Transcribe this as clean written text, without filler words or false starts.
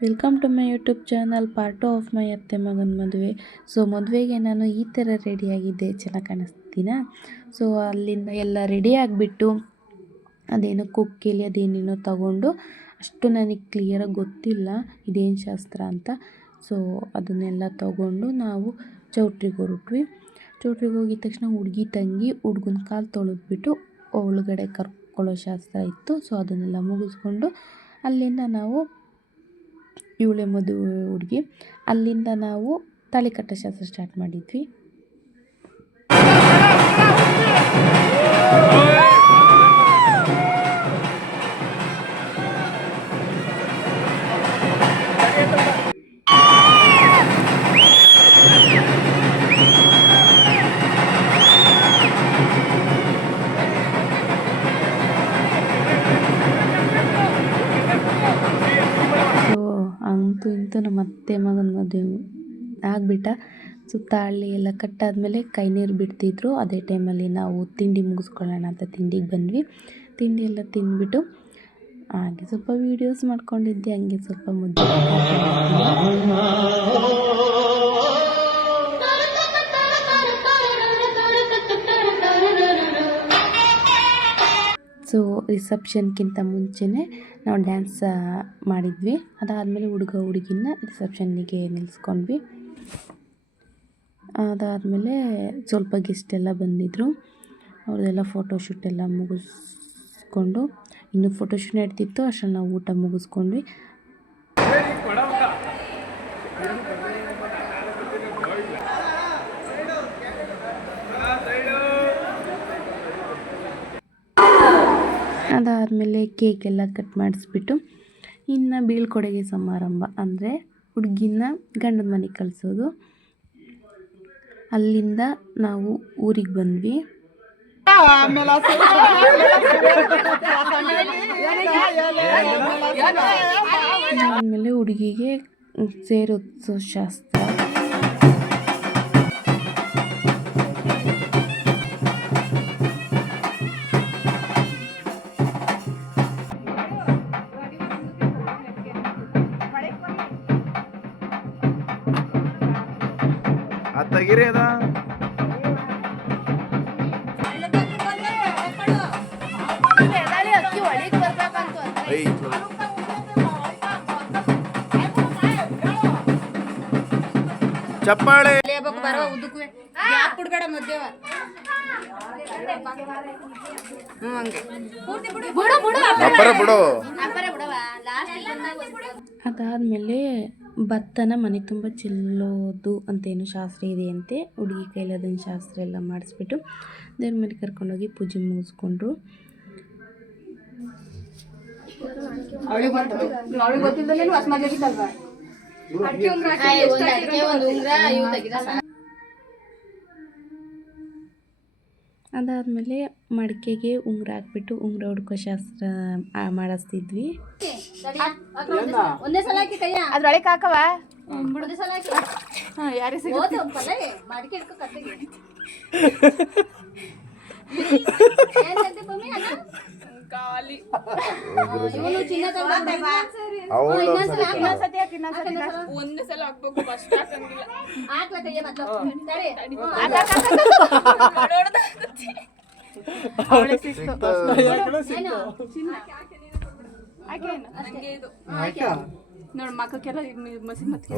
Welcome to my YouTube channel part of my ಅತ್ತೆ ಮಗನ ಮದುವೆ. ಸೊ ಮದುವೆಗೆ ನಾನು ಈ ಥರ ರೆಡಿಯಾಗಿದ್ದೆ, ಚೆನ್ನಾಗಿ ಕಾಣಿಸ್ತೀನ. ಸೊ ಅಲ್ಲಿಂದ ಎಲ್ಲ ರೆಡಿ ಆಗಿಬಿಟ್ಟು ಅದೇನೋ ಕುಕ್ಕಿಲಿ ಅದೇನೇನೋ ತಗೊಂಡು, ಅಷ್ಟು ನನಗೆ ಕ್ಲಿಯರಾಗಿ ಗೊತ್ತಿಲ್ಲ ಇದೇನು ಶಾಸ್ತ್ರ ಅಂತ. ಸೊ ಅದನ್ನೆಲ್ಲ ತಗೊಂಡು ನಾವು ಚೌಟ್ರಿಗೆ ಹೊರಟ್ವಿ. ಚೌಟ್ರಿಗೆ ಹೋಗಿದ ತಕ್ಷಣ ಹುಡುಗಿ ತಂಗಿ ಹುಡುಗನ ಕಾಲು ತೊಳೆದ್ಬಿಟ್ಟು ಒಳಗಡೆ ಕರ್ಕೊಳ್ಳೋ ಶಾಸ್ತ್ರ ಇತ್ತು. ಸೊ ಅದನ್ನೆಲ್ಲ ಮುಗಿಸ್ಕೊಂಡು ಅಲ್ಲಿಂದ ನಾವು ಇವಳೆ ಮದುವೆ ಹುಡುಗಿ, ಅಲ್ಲಿಂದ ನಾವು ತಾಳಿ ಕಟ್ಟೋ ಶಾಸ್ತ್ರ ಸ್ಟಾರ್ಟ್ ಮಾಡಿದ್ವಿ. ಅಂತೂ ಇಂತೂ ನಮ್ಮ ಅತ್ತೆ ಮಗನ ಮದುವೆ ಆಗಿಬಿಟ್ಟ. ಸೊ ತಾಳಿ ಎಲ್ಲ ಕಟ್ಟಾದಮೇಲೆ ಕೈ ನೀರು ಬಿಡ್ತಿದ್ರು. ಅದೇ ಟೈಮಲ್ಲಿ ನಾವು ತಿಂಡಿ ಮುಗಿಸ್ಕೊಳ್ಳೋಣ ಅಂತ ತಿಂಡಿಗೆ ಬಂದ್ವಿ. ತಿಂಡಿ ಎಲ್ಲ ತಿಂದ್ಬಿಟ್ಟು ಹಾಗೆ ಸ್ವಲ್ಪ ವೀಡಿಯೋಸ್ ಮಾಡ್ಕೊಂಡಿದ್ದೆ, ಹಂಗೆ ಸ್ವಲ್ಪ ಮುದ್ದೆ. ಸೊ ರಿಸೆಪ್ಷನ್ಗಿಂತ ಮುಂಚೆನೇ ನಾವು ಡ್ಯಾನ್ಸ್ ಮಾಡಿದ್ವಿ. ಅದಾದಮೇಲೆ ಹುಡುಗ ಹುಡುಗಿನ ರಿಸೆಪ್ಷನ್ನಿಗೆ ನಿಲ್ಲಿಸ್ಕೊಂಡ್ವಿ. ಅದಾದಮೇಲೆ ಸ್ವಲ್ಪ ಗೆಸ್ಟೆಲ್ಲ ಬಂದಿದ್ದರು. ಅವ್ರದ್ದೆಲ್ಲ ಫೋಟೋಶೂಟೆಲ್ಲ ಮುಗಿಸ್ಕೊಂಡು, ಇನ್ನೂ ಫೋಟೋಶೂಟ್ ನಡೀತಿತ್ತು. ಅಷ್ಟರಲ್ಲಿ ನಾವು ಊಟ ಮುಗಿಸ್ಕೊಂಡ್ವಿ. ಅದಾದಮೇಲೆ ಕೇಕೆಲ್ಲ ಕಟ್ ಮಾಡಿಸ್ಬಿಟ್ಟು ಇನ್ನು ಬೀಳ್ಕೊಡುಗೆ ಸಮಾರಂಭ ಅಂದರೆ ಹುಡುಗಿನ ಗಂಡನ ಮನೆಗೆ ಕಳಿಸೋದು. ಅಲ್ಲಿಂದ ನಾವು ಊರಿಗೆ ಬಂದ್ವಿ. ಆಮೇಲೆ ಹುಡುಗಿಗೆ ಸೇರಿಸೋ ಶಾಸ್ತ್ರ. ತೆಗಿರಿ ಚಪ್ಪಾಳೆ ಅದಾದಮೇಲೆ ಭತ್ತನ ಮನೆ ತುಂಬ ಚೆಲ್ಲೋದು ಅಂತೇನು ಶಾಸ್ತ್ರ ಇದೆಯಂತೆ. ಹುಡುಗಿ ಕೈಲಿ ಅದನ್ನು ಶಾಸ್ತ್ರ ಎಲ್ಲ ಮಾಡಿಸ್ಬಿಟ್ಟು ದೇವ್ರ ಮನೆ ಕರ್ಕೊಂಡೋಗಿ ಪೂಜೆ ಮುಗಿಸ್ಕೊಂಡ್ರು. ಅದಾದಮೇಲೆ ಮಡಿಕೆಗೆ ಉಂಗುರ ಹಾಕ್ಬಿಟ್ಟು ಉಂಗುರ ಹುಡ್ಕೋ ಶಾಸ್ತ್ರ ಮಾಡಿಸ್ತಿದ್ವಿ. ಅದ್ರೊಳಗೆ ಹಾಕವ ಒಂದು ಸಲ ಹಾಕ್ಬೇಕು, ಫಸ್ಟ್ ಹಾಕಂಗಿಲ್ಲ. ನೋಡ್ ಮಕ್ಕಕ್ಕೆಲ್ಲ ಮಸಿ ಮತ್ತೆ